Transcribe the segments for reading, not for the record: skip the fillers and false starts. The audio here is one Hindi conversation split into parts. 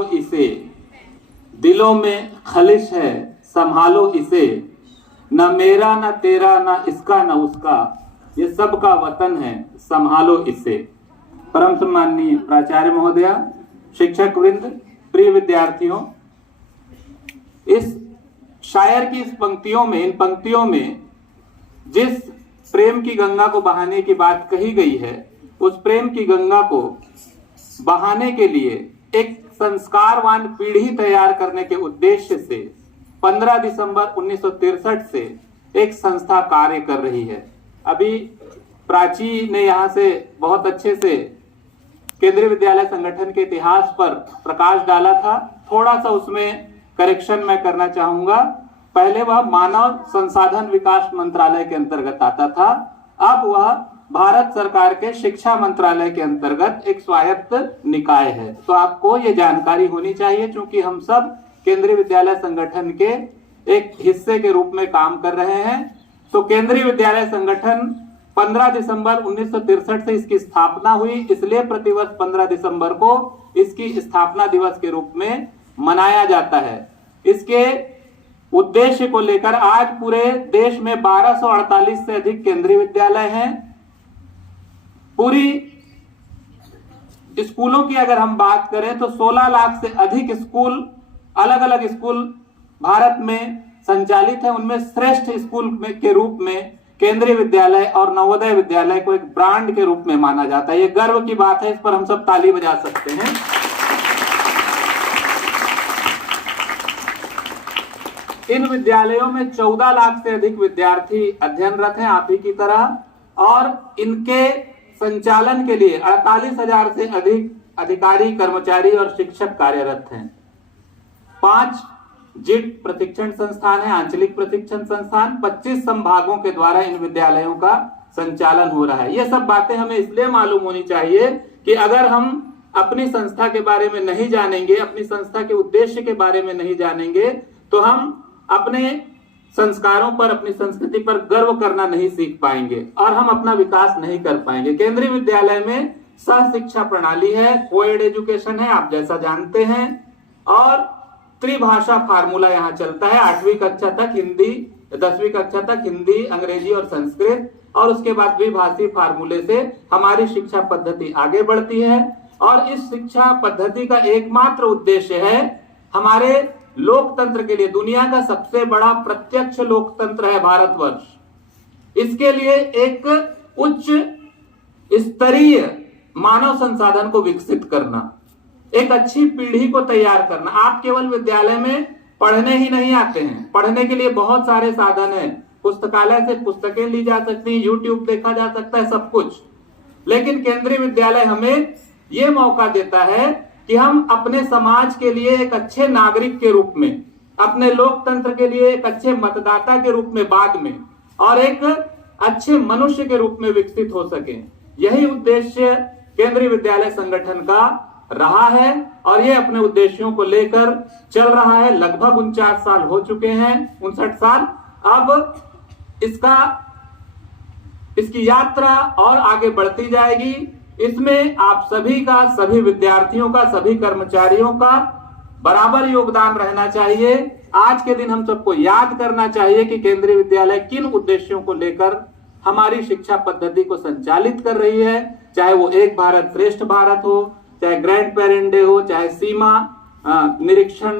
संभालो इसे, दिलों में खलिश है संभालो इसे, न मेरा न तेरा न इसका न उसका, ये सबका वतन है संभालो इसे। परम सम्माननीय प्राचार्य महोदया, शिक्षक वृंद, प्रिय विद्यार्थियों, इस शायर की इन पंक्तियों में जिस प्रेम की गंगा को बहाने की बात कही गई है, उस प्रेम की गंगा को बहाने के लिए एक संस्कारवान पीढ़ी तैयार करने के उद्देश्य से 15 दिसंबर 1963 से एक संस्था कार्य कर रही है। अभी प्राची ने यहाँ से बहुत अच्छे से केंद्रीय विद्यालय संगठन के इतिहास पर प्रकाश डाला था। थोड़ा सा उसमें करेक्शन मैं करना चाहूंगा। पहले वह मानव संसाधन विकास मंत्रालय के अंतर्गत आता था, अब वह भारत सरकार के शिक्षा मंत्रालय के अंतर्गत एक स्वायत्त निकाय है। तो आपको ये जानकारी होनी चाहिए, क्योंकि हम सब केंद्रीय विद्यालय संगठन के एक हिस्से के रूप में काम कर रहे हैं। तो केंद्रीय विद्यालय संगठन 15 दिसंबर 1963 से इसकी स्थापना हुई, इसलिए प्रतिवर्ष 15 दिसंबर को इसकी स्थापना दिवस के रूप में मनाया जाता है। इसके उद्देश्य को लेकर आज पूरे देश में 1248 से अधिक केंद्रीय विद्यालय हैं। पूरी स्कूलों की अगर हम बात करें तो 16 लाख से अधिक स्कूल, अलग अलग स्कूल भारत में संचालित है। उनमें श्रेष्ठ स्कूल के रूप में केंद्रीय विद्यालय और नवोदय विद्यालय को एक ब्रांड के रूप में माना जाता है। ये गर्व की बात है, इस पर हम सब ताली बजा सकते हैं। इन विद्यालयों में 14 लाख से अधिक विद्यार्थी अध्ययनरत हैं, आप ही की तरह, और इनके संचालन के लिए 48,000 से अधिक अधिकारी, कर्मचारी और शिक्षक कार्यरत हैं। 5 जिट प्रशिक्षण संस्थान है, आंचलिक प्रशिक्षण संस्थान, 25 संभागों के द्वारा इन विद्यालयों का संचालन हो रहा है। ये सब बातें हमें इसलिए मालूम होनी चाहिए कि अगर हम अपनी संस्था के बारे में नहीं जानेंगे, अपनी संस्था के उद्देश्य के बारे में नहीं जानेंगे, तो हम अपने संस्कारों पर, अपनी संस्कृति पर गर्व करना नहीं सीख पाएंगे और हम अपना विकास नहीं कर पाएंगे। केंद्रीय विद्यालय में सह शिक्षा प्रणाली है, कोएड एजुकेशन है, आप जैसा जानते हैं, और त्रिभाषा फार्मूला यहाँ चलता है। 8वीं कक्षा तक हिंदी, 10वीं कक्षा तक हिंदी, अंग्रेजी और संस्कृत, और उसके बाद द्विभाषी फार्मूले से हमारी शिक्षा पद्धति आगे बढ़ती है। और इस शिक्षा पद्धति का एकमात्र उद्देश्य है, हमारे लोकतंत्र के लिए, दुनिया का सबसे बड़ा प्रत्यक्ष लोकतंत्र है भारतवर्ष, इसके लिए एक उच्च स्तरीय मानव संसाधन को विकसित करना, एक अच्छी पीढ़ी को तैयार करना। आप केवल विद्यालय में पढ़ने ही नहीं आते हैं, पढ़ने के लिए बहुत सारे साधन हैं। पुस्तकालय से पुस्तकें ली जा सकती हैं, यूट्यूब देखा जा सकता है, सब कुछ। लेकिन केंद्रीय विद्यालय हमें यह मौका देता है कि हम अपने समाज के लिए एक अच्छे नागरिक के रूप में, अपने लोकतंत्र के लिए एक अच्छे मतदाता के रूप में बाद में, और एक अच्छे मनुष्य के रूप में विकसित हो सके। यही उद्देश्य केंद्रीय विद्यालय संगठन का रहा है और ये अपने उद्देश्यों को लेकर चल रहा है। लगभग 49 साल हो चुके हैं, 59 साल। अब इसकी यात्रा और आगे बढ़ती जाएगी। इसमें आप सभी का, सभी विद्यार्थियों का, सभी कर्मचारियों का बराबर योगदान रहना चाहिए। आज के दिन हम सबको याद करना चाहिए कि केंद्रीय विद्यालय किन उद्देश्यों को लेकर हमारी शिक्षा पद्धति को संचालित कर रही है, चाहे वो एक भारत श्रेष्ठ भारत हो, चाहे ग्रैंड पेरेंट डे हो, चाहे सीमा निरीक्षण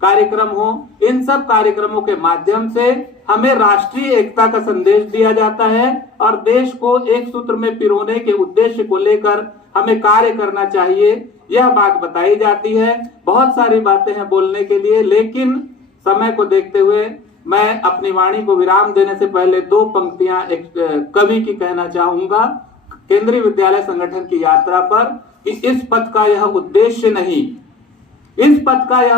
कार्यक्रम हो। इन सब कार्यक्रमों के माध्यम से हमें राष्ट्रीय एकता का संदेश दिया जाता है और देश को एक सूत्र में पिरोने के उद्देश्य को लेकर हमें कार्य करना चाहिए, यह बात बताई जाती है। बहुत सारी बातें हैं बोलने के लिए, लेकिन समय को देखते हुए मैं अपनी वाणी को विराम देने से पहले 2 पंक्तियां एक कवि की कहना चाहूंगा केंद्रीय विद्यालय संगठन की यात्रा पर, कि इस पथ का यह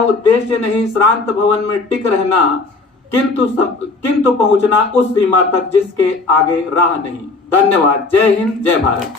उद्देश्य नहीं श्रांत भवन में टिक रहना, किंतु पहुंचना उस सीमा तक जिसके आगे राह नहीं। धन्यवाद। जय हिंद, जय भारत।